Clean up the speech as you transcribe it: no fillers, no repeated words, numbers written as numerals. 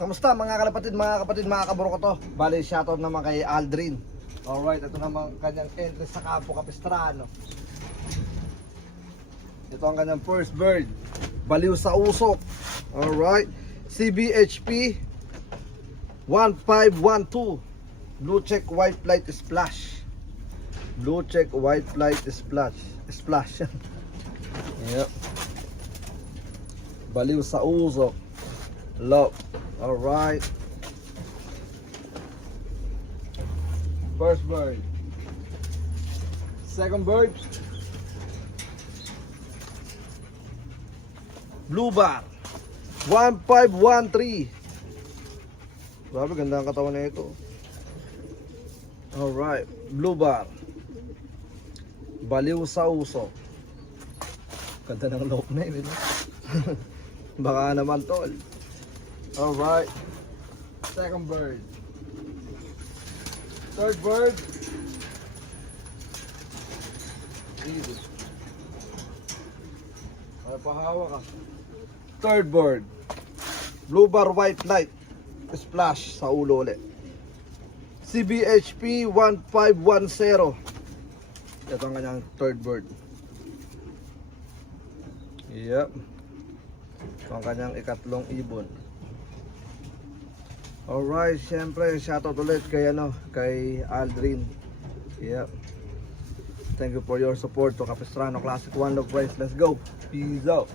Kamusta mga kapatid, mga kaburo ko to. Bali, shoutout naman kay Aldrin. Alright, ito naman kanyang entry sa Campo Capistrano. Ito ang kanyang first bird. Baliw sa usok. Alright, CBHP 1512. Blue check white light splash. Blue check white light splash. Splash. Yep. Baliw sa usok. Love. Alright. First bird. Second bird. Blue bar 1513. Grabe, ganda ang katawan na ito. Alright, blue bar. Baliw sa uso. Ganda ng lock na yun. Baka naman tol. Alright. Second bird. Third bird. Easy. Ay, pahawa ka. Third bird. Blue bar white light. Splash sa ulo ulit. CBHP 1510. Ito ang kanyang third bird. Yep. Ito ang kanyang ikatlong ibon. Alright, syempre shoutout ulit kay kay Aldrin. Yep. Thank you for your support to Capistrano Classic One Love Prize. Let's go. Peace out.